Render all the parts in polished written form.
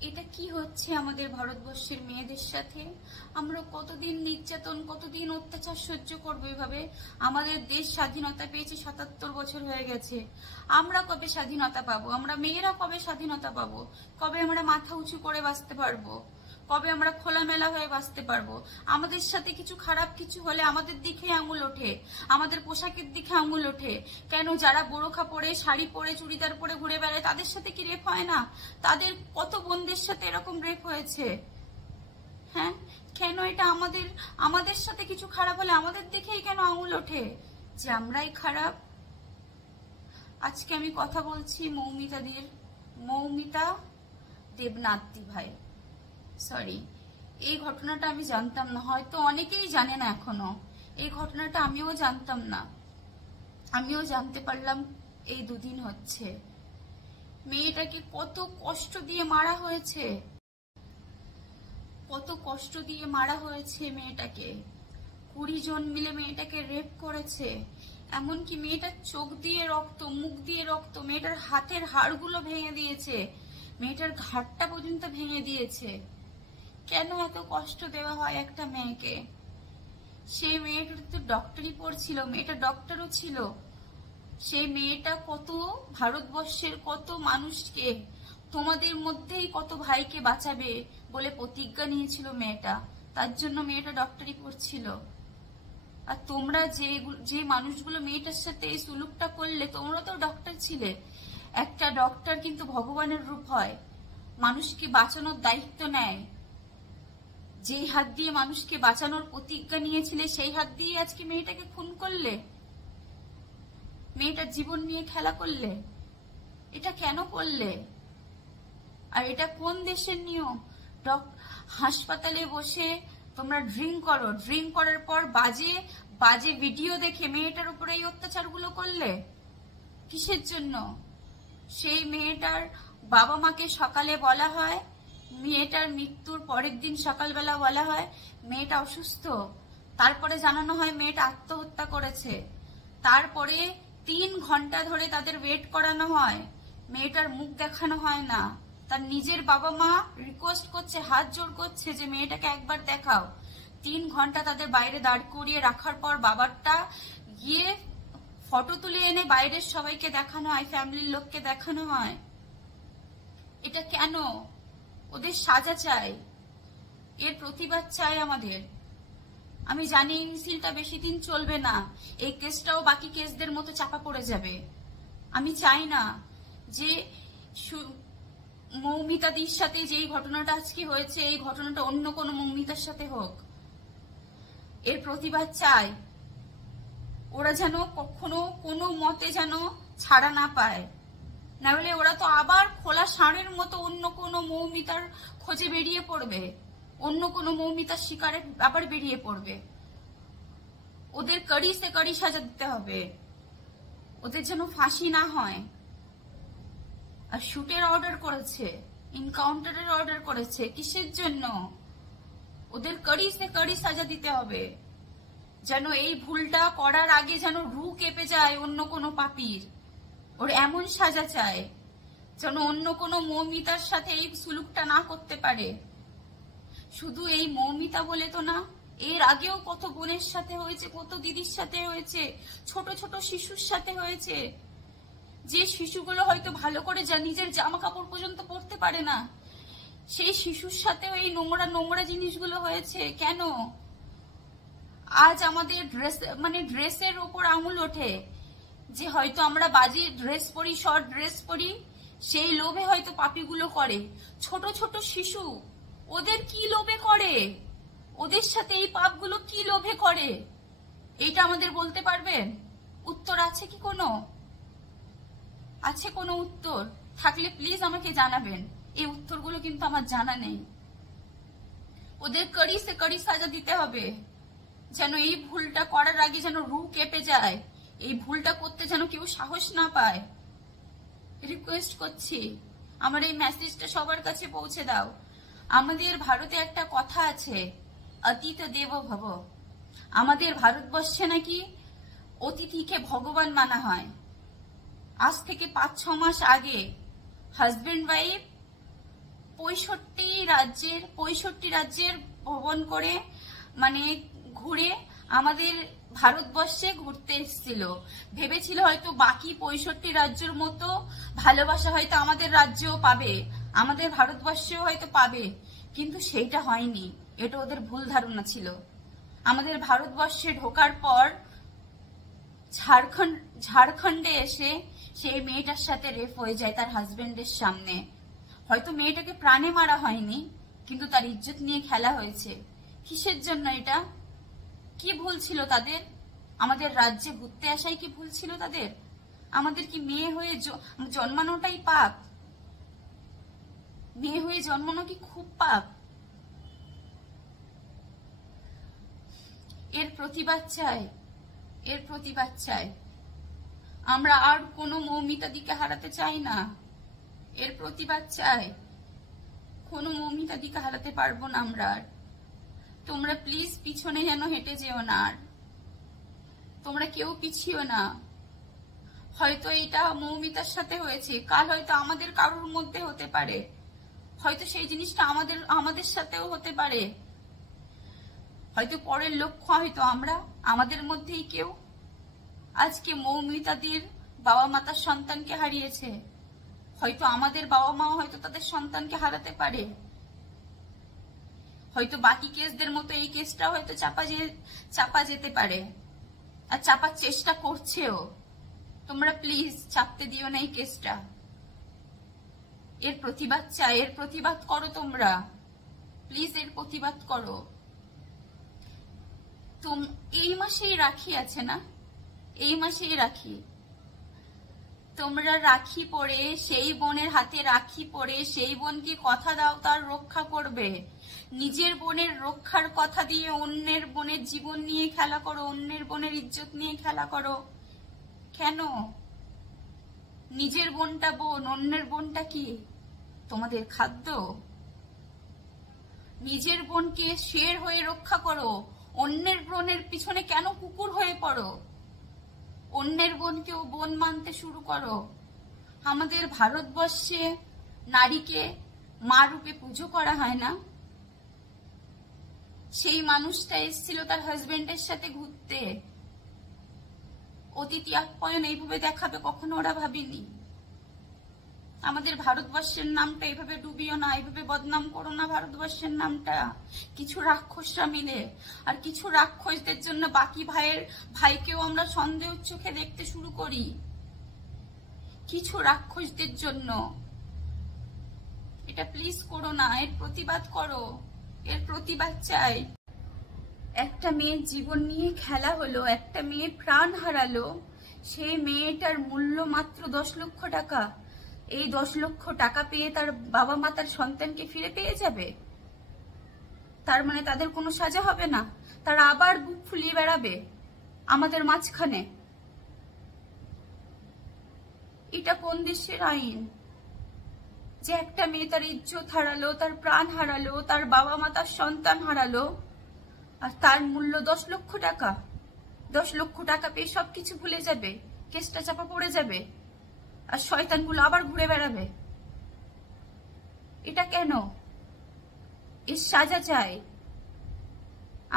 এটা কি হচ্ছে আমাদের ভারতবর্ষের মেয়েদের সাথে? আমরা কতদিন নির্যাতন, কতদিন অত্যাচার সহ্য করবো এভাবে? আমাদের দেশ স্বাধীনতা পেয়েছে ৭৭ বছর হয়ে গেছে। আমরা কবে স্বাধীনতা পাবো? আমরা মেয়েরা কবে স্বাধীনতা পাবো? কবে আমরা মাথা উঁচু করে বাঁচতে পারবো? কবে আমরা খোলামেলা হয়ে বাঁচতে পারবো? আমাদের সাথে কিছু খারাপ কিছু হলে আমাদের দিকে আঙুল ওঠে, আমাদের পোশাকের দিকে আঙুল ওঠে। কেন? যারা বোরখা পরে, শাড়ি পরে, চুড়িদার পরে ঘুরে বেড়ায় তাদের সাথে কি রেপ হয় না? তাদের কত বোনদের সাথে এরকম রেপ হয়েছে। হ্যাঁ, কেন এটা আমাদের সাথে কিছু খারাপ হলে আমাদের দিকেই কেন আঙুল ওঠে যে আমরাই খারাপ? আজকে আমি কথা বলছি মৌমিতা দেবনাথ ভাই, সরি, এই ঘটনাটা আমি জানতাম না, হয়তো অনেকেই জানে না এখনো। এই ঘটনাটা আমিও জানতাম না, আমিও জানতে পারলাম এই দুদিন হচ্ছে। মেয়েটাকে কত কষ্ট দিয়ে মারা হয়েছে, কত কষ্ট দিয়ে মারা হয়েছে মেয়েটাকে। 20 জন মিলে মেয়েটাকে রেপ করেছে। এমনকি মেয়েটার চোখ দিয়ে রক্ত, মুখ দিয়ে রক্ত, মেয়েটার হাতের হাড়গুলো ভেঙে দিয়েছে, মেয়েটার ঘাড়টা পর্যন্ত ভেঙে দিয়েছে। কেন এত কষ্ট দেওয়া হয় একটা মেয়েকে? সেই মেয়েটা তো ডক্টরি পড়ছিল, মেয়েটা ডক্টরও ছিল। সেই মেয়েটা কত ভারতবর্ষের কত মানুষকে, তোমাদের মধ্যেই কত ভাইকে বাঁচাবে বলে প্রতিজ্ঞা নিয়েছিল মেয়েটা, তার জন্য মেয়েটা ডক্টরি পড়ছিল। আর তোমরা যে মানুষগুলো মেয়েটার সাথে এই সুলুকটা করলে, তোমরা তো ডক্টর ছিলে। একটা ডক্টর কিন্তু ভগবানের রূপ হয়, মানুষকে বাঁচানোর দায়িত্ব নেয়। যেই হাত দিয়ে মানুষকে বাঁচানোর প্রতিজ্ঞা নিয়েছিলে সেই হাত দিয়ে আজকে মেয়েটাকে খুন করলে, মেয়েটার জীবন নিয়ে খেলা করলে। এটা কেন করলে? আর এটা কোন দেশের নিয়ম? হাসপাতালে বসে তোমরা ড্রিঙ্ক করো, ড্রিঙ্ক করার পর বাজে বাজে ভিডিও দেখে মেয়েটার উপরে এই অত্যাচারগুলো করলে কিসের জন্য? সেই মেয়েটার বাবা মাকে সকালে বলা হয়, মেয়েটার মৃত্যুর পরের দিন সকালবেলা বলা হয় মেয়েটা অসুস্থ, তারপরে জানানো হয় মেয়েটা আত্মহত্যা করেছে। তারপরে 3 ঘন্টা ধরে তাদের ওয়েট করানো হয়, মেয়েটার মুখ দেখানো হয় না। তার নিজের বাবা মা রিকোয়েস্ট করছে, হাত জোড় করছে যে মেয়েটাকে একবার দেখাও। 3 ঘন্টা তাদের বাইরে দাঁড় করিয়ে রাখার পর বাবারটা গিয়ে ফটো তুলে এনে বাইরের সবাইকে দেখানো হয়, ফ্যামিলির লোককে দেখানো হয়। এটা কেন? ওদের সাজা চাই, এর প্রতিবাদ চাই আমাদের। আমি জানি এই মিছিলটা বেশি দিন চলবে না, এই কেসটাও বাকি কেসদের মতো চাপা পড়ে যাবে। আমি চাই না যে মৌমিতাদির সাথে যেই ঘটনাটা আজকে হয়েছে এই ঘটনাটা অন্য কোনো মৌমিতার সাথে হোক। এর প্রতিবাদ চাই। ওরা যেন কখনো কোনো মতে যেন ছাড়া না পায়, না হলে ওরা তো আবার খোলা ষাঁড়ের মতো অন্য কোনো মৌমিতার খোঁজে বেরিয়ে পড়বে, অন্য কোনো মৌমিতার শিকারে আবার বেরিয়ে পড়বে। ওদের কড়ি সে কড়ি সাজা দিতে হবে, ওদের যেন ফাঁসি না হয়। আর শুটের অর্ডার করেছে, এনকাউন্টারের অর্ডার করেছে, কিসের জন্য? ওদের কড়ি সে কড়ি সাজা দিতে হবে, যেন এই ভুলটা করার আগে যেন রু কেঁপে যায় অন্য কোনো পাপীর। ওর এমন সাজা চায় যেন অন্য কোনো মৌমিতার সাথে এই সুলুকটা না করতে পারে। শুধু এই মৌমিতা বলে তো না, এর আগেও কত বোনের সাথে হয়েছে, কত দিদির সাথে হয়েছে, ছোট ছোট শিশুর সাথে হয়েছে, যে শিশুগুলো হয়তো ভালো করে নিজের জামা কাপড় পর্যন্ত পরতে পারে না, সেই শিশুর সাথেও এই নোংরা নোংরা জিনিসগুলো হয়েছে। কেন আজ আমাদের ড্রেসের ওপর আঙুল ওঠে যে হয়তো আমরা বাজে ড্রেস পরি, শর্ট ড্রেস পরি, সেই লোভে হয়তো পাপিগুলো করে। ছোট ছোট শিশু, ওদের কি লোভে করে? ওদের সাথে এই পাপগুলো কি লোভে করে? এইটা আমাদের বলতে পারবেন? উত্তর আছে কি কোনো? আছে কোনো উত্তর? থাকলে প্লিজ আমাকে জানাবেন। এই উত্তরগুলো কিন্তু আমার জানা নেই। ওদের কড়ি সে কড়ি সাজা দিতে হবে, যেন এই ভুলটা করার আগে যেন রু কেঁপে যায়, এই ভুলটা করতে যেন কেউ সাহস না পায়। রিকোয়েস্ট করছি, আমার এই মেসেজটা সবার কাছে পৌঁছে দাও। আমাদের ভারতে একটা কথা আছে, অতীত দেব ভব। আমাদের ভারতবর্ষে নাকি অতিথিকে ভগবান মানা হয়। আজ থেকে 5-6 মাস আগে হাজবেন্ড ওয়াইফ 65 রাজ্যের ভ্রমণ করে মানে ঘুরে আমাদের ভারতবর্ষে ঘুরতে এসেছিল। ভেবেছিল হয়তো বাকি 65 রাজ্যের মতো ভালোবাসা হয়তো আমাদের রাজ্যেও পাবে, আমাদের ভারতবর্ষেও হয়তো পাবে, কিন্তু সেইটা হয়নি। এটা ওদের ভুল ধারণা ছিল। আমাদের ভারতবর্ষে ঢোকার পর ঝাড়খণ্ডে এসে সেই মেয়েটার সাথে রেপ হয়ে যায় তার হাজবেন্ডের সামনে। হয়তো মেয়েটাকে প্রাণে মারা হয়নি, কিন্তু তার ইজ্জত নিয়ে খেলা হয়েছে। কিসের জন্য? এটা কি ভুল ছিল তাদের? আমাদের রাজ্যে ঘুরতে আসাই কি ভুল ছিল তাদের? আমাদের কি মেয়ে হয়ে জন্মানোটাই পাপ? মেয়ে হয়ে জন্মানো কি খুব পাপ? এর প্রতিবাদ চাই, এর প্রতিবাদ চাই। আমরা আর কোনো মৌমিতাদিকে হারাতে চাই না। এর প্রতিবাদ চাই। কোনো মৌমিতাদিকে হারাতে পারবো না আমরা আর। তোমরা প্লিজ পিছনে যেন হেঁটে যেও না, আর তোমরা কেউ পিছিও না। হয়তো এটা মৌমিতার সাথে হয়েছে, কাল হয়তো আমাদের কারোর মধ্যে হতে পারে, হয়তো সেই জিনিসটা আমাদের সাথেও হতে পারে। হয়তো পরের লক্ষ্য হয়তো আমরা, আমাদের মধ্যেই কেউ আজকে মৌমিতাদির বাবা মা তার সন্তানকে হারিয়েছে। হয়তো আমাদের বাবা মাও হয়তো তাদের সন্তানকে হারাতে পারে। হয়তো বাকি কেসদের মতো এই কেসটা হয়তো চাপা যেতে পারে, আর চাপার চেষ্টা করছেও। তোমরা প্লিজ চাপতে দিও না এই কেসটা। এর প্রতিবাদ চাই, এর প্রতিবাদ করো তোমরা, প্লিজ এর প্রতিবাদ করো। এই মাসেই রাখি আছে না, এই মাসেই রাখি। তোমরা রাখি পরে সেই বোনের হাতে রাখি পরে সেই বোনকে কথা দাও তার রক্ষা করবে। নিজের বোনের রক্ষার কথা দিয়ে অন্যের বোনের জীবন নিয়ে খেলা করো, অন্যের বোনের ইজ্জত নিয়ে খেলা করো। কেন? নিজের বোনটা বোন, অন্যের বোনটা কি তোমাদের খাদ্য? নিজের বোনকে শের হয়ে রক্ষা করো, অন্যের বোনের পিছনে কেন কুকুর হয়ে পড়ো? অন্যের বোনকেও বোন মানতে শুরু করো। আমাদের ভারতবর্ষে নারীকে মা রূপে পুজো করা হয় না? সেই মানুষটা এসেছিল তার হাজবেন্ডের সাথে ঘুরতে, অতিথি আপ্যায়ন এইভাবে দেখাবে কখনো ওরা ভাবেনি। আমাদের ভারতবর্ষের নামটা এইভাবে ডুবিও না, এইভাবে বদনাম করো না ভারতবর্ষের নামটা। কিছু রাক্ষসরা মিলে, আর কিছু রাক্ষসদের জন্য বাকি ভাইকেও আমরা সন্দেহ চোখে দেখতে শুরু করি। কিছু রাক্ষসদের জন্য এটা প্লিজ করো না। এর প্রতিবাদ করো, এর প্রতিবাদ চাই। একটা মেয়ের জীবন নিয়ে খেলা হলো, একটা মেয়ে প্রাণ হারালো, সেই মেয়েটার মূল্য মাত্র 10 লক্ষ টাকা। এই 10 লক্ষ টাকা পেয়ে তার বাবা মা তার সন্তানকে ফিরে পেয়ে যাবে? তার মানে তাদের কোনো সাজা হবে না? তারা আবার বুক ফুলিয়ে বেড়াবে আমাদের মাঝখানে? এটা কোন দেশের আইন যে একটা মেয়ে তার ইজ্জত হারালো, তার প্রাণ হারালো, তার বাবা মা তার সন্তান হারালো, আর তার মূল্য 10 লক্ষ টাকা? 10 লক্ষ টাকা পেয়ে সবকিছু ভুলে যাবে, কেসটা চাপা পড়ে যাবে, আর শয়তানগুলো আবার ঘুরে বেড়াবে? এটা কেন? এর সাজা চাই।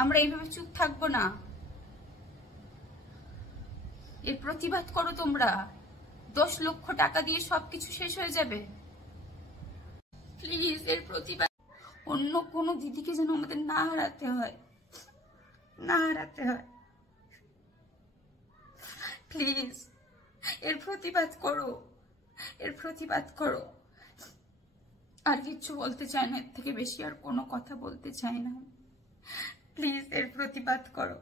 আমরা এইভাবে চুপ থাকবো না। এর প্রতিবাদ করো তোমরা। 10 লক্ষ টাকা দিয়ে সবকিছু শেষ হয়ে যাবে? প্লিজ এর প্রতিবাদ। অন্য কোনো দিদিকে যেন আমাদের না হারাতে হয়, না হারাতে হয়। প্লিজ এর প্রতিবাদ করো, এর প্রতিবাদ করো। আর কিচ্ছু বলতে চাই না, এর থেকে বেশি আর কোনো কথা বলতে চাই না। প্লিজ এর প্রতিবাদ করো।